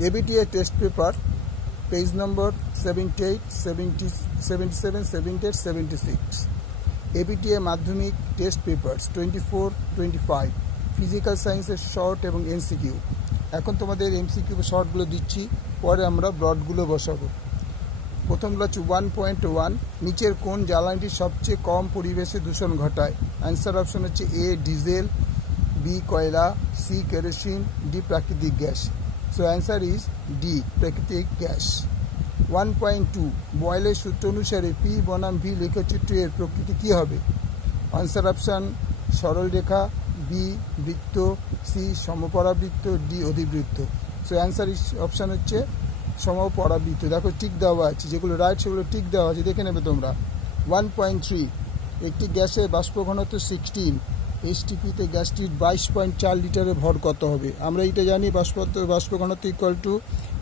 ABTA test paper, page number 78, 70, 77, 78, 76. ABTA Madhyamik test papers 24, 25. Physical science short এবং MCQ. এখন তোমাদের MCQ শর্টগুলো দিচ্ছি, পরে আমরা ব্রডগুলো বসাবো। প্রথমগুলো হচ্ছে 1.1, নিচের কোন জ্বালানিটি সবচেয়ে কম পরিবেশে দূষণ ঘটায়? অ্যান্সার অপশন হচ্ছে A ডিজেল, B কয়লা, C কেরোসিন, D প্রাকৃতিক gas. So answer is D প্রাকৃতিক গ্যাস। 1.2, বয়েলের সূত্র অনুসারে P বনাম V লেখচিত্র এর প্রকৃতি কী হবে? অ্যান্সার অপশান সরল রেখা, B বৃত্ত, C সমপরাবৃত্ত, D অধিবৃত্ত। সো অ্যান্সার ইজ অপশান হচ্ছে সমপরাবৃত্ত। দেখো টিক দেওয়া আছে, যেগুলো রাইট সেগুলো টিক দেওয়া আছে, দেখে নেবে তোমরা। 1.3, একটি গ্যাসের বাষ্প ঘনত্ব 16, STPতে গ্যাসটির 22.4 লিটারে ভর কত হবে? আমরা এটা জানি, বাষ্প ঘনত্ব ইকুয়াল টু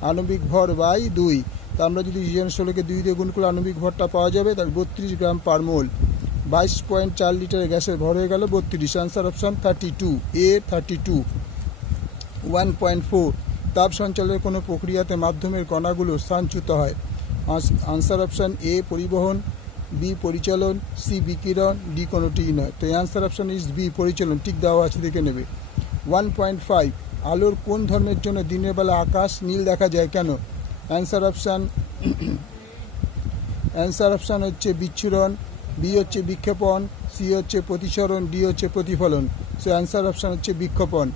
আণবিক ভর বাই 2। তা আমরা যদি রিজন 16কে 2 দিয়ে গুণ করলে আণবিক ভরটা পাওয়া যাবে, তার 32 গ্রাম পার মোল। 22.4 লিটারের গ্যাসের ভর হয়ে গেল 32। Answer option 32, A 32। 1.4, তাপ সঞ্চালনের কোনো প্রক্রিয়াতে মাধ্যমের কণাগুলো স্থানচ্যুত হয়? আনসার অপশান A পরিবহন, B পরিচালন, C বিকিরণ, D কোনোটিই নয়। তো অ্যান্সার অপশান ইজ B পরিচালন, ঠিক দেওয়া আছে, দেখে নেবে। 1.5, আলোর কোন ধর্মের জন্য দিনের বেলা আকাশ নীল দেখা যায় কেন? অ্যান্সার অপশান হচ্ছে বিচ্ছুরণ, B হচ্ছে বিক্ষেপণ, C হচ্ছে প্রতিসরণ, D হচ্ছে প্রতিফলন। সো অ্যান্সার অপশান হচ্ছে বিক্ষেপণ।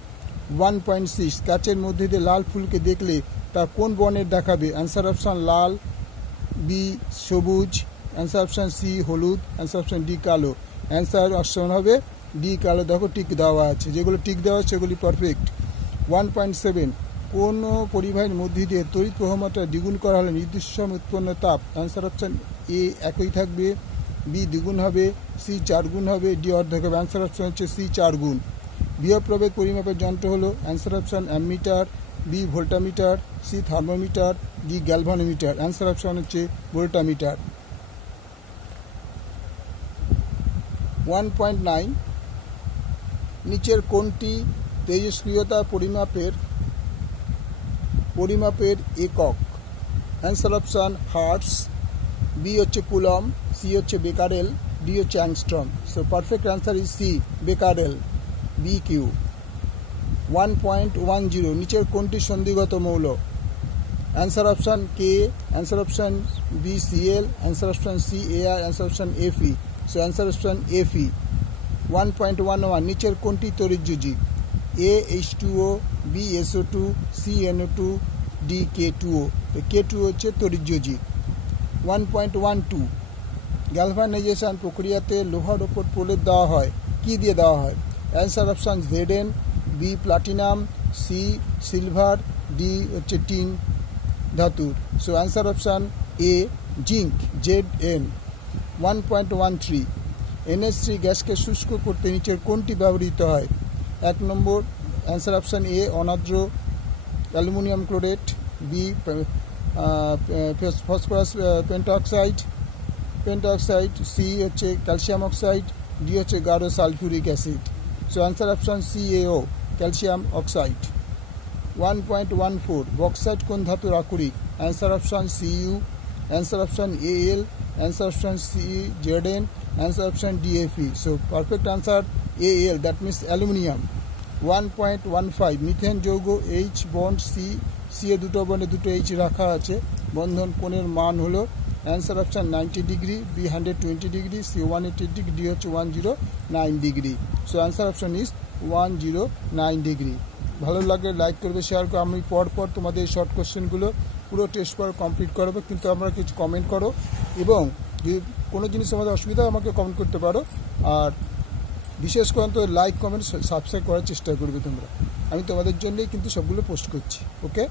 1.6, কাচের মধ্যে দিয়ে লাল ফুলকে দেখলে তা কোন বর্ণের দেখাবে? অ্যান্সার অপশান লাল, B সবুজ, অ্যান্সার অপশান C হলুদ, অ্যান্সার অপশান D কালো। অ্যান্সার অপশান হবে D কালো। দেখো টিক দেওয়া আছে, যেগুলো টিক দেওয়া আছে সেগুলি পারফেক্ট। 1.7, কোন পরিবাহীর মধ্যে দিয়ে তড়িৎ প্রবাহমাত্রা দ্বিগুণ করা হলে নির্দিষ্ট সময় উৎপন্ন তাপ? অ্যান্সার অপশান A একই থাকবে, B দ্বিগুণ হবে, C 4 গুণ হবে, D অর্ধেক হবে। অ্যান্সার অপশান হচ্ছে C 4 গুণ। বিভব প্রভেদ পরিমাপের যন্ত্র হলো? Answer option ammeter, B voltameter, C thermometer, D galvanometer. Answer option হচ্ছে ভোল্টামিটার। 1.9, নিচের কোনটি তেজস্ক্রিয়তা পরিমাপের একক? অ্যান্সার অপশান হার্টস, B হচ্ছে কুলম, C হচ্ছে বেকারেল, D হচ্ছে angstrom. So perfect answer is C Becquerel, BQ। 1.10, নিচের কোনটি সন্ধিগত মৌল? Answer option K, answer option B Cl, answer option C Ar, answer option Fe। So answer option Fe। 1.11, নিচের কোনটি তড়িৎযোজী? A H2O, B SO2, C NO2, D K2O। তো K2O হচ্ছে তড়িৎযোজী। 1.12, galvanisation প্রক্রিয়াতে লোহার ওপর প্রলেপ দেওয়া হয়, কি দিয়ে দেওয়া হয়? Answer option Zn, B platinum, C silver, D হচ্ছে টিন ধাতুর। So answer option A zinc, Zn। 1.13, NH3 গ্যাসকে শুষ্ক করতে নিচের কোনটি ব্যবহৃত হয়? 1 নম্বর অ্যান্সার অপশান A অনার্দ্র aluminium chlorate, B phosphorus pentoxide, C হচ্ছে ক্যালসিয়াম অক্সাইড, D হচ্ছে গাঢ় sulphuric acid. So answer option CaO calcium oxide. 1.14, bauxite কোন ধাতুর আকরিক? Answer option Cu, answer option Al, answer option C Zn, answer option DFe। So perfect answer Al, that means aluminium. 1.15, methane যৌগ H bond C এ দুটো বন্ডে দুটো H রাখা আছে, বন্ধন কোণের মান হলো? Answer option 90 degree, B 120 degree, C 180 degree, D হচ্ছে 109 degree. So answer option is 109 degree. ভালো লাগলে লাইক করবে, শেয়ার করবে। আমি পরপর তোমাদের এই শর্ট কোশ্চেনগুলো পুরো টেস্ট পর কমপ্লিট করবো, কিন্তু আমরা কিছু কমেন্ট করো, এবং যদি কোনো জিনিস আমাদের অসুবিধা আমাকে কমেন্ট করতে পারো। আর বিশেষ করে তো লাইক, কমেন্ট, সাবস্ক্রাইব করার চেষ্টা করবে তোমরা। আমি তোমাদের জন্যই কিন্তু সবগুলো পোস্ট করছি। ওকে।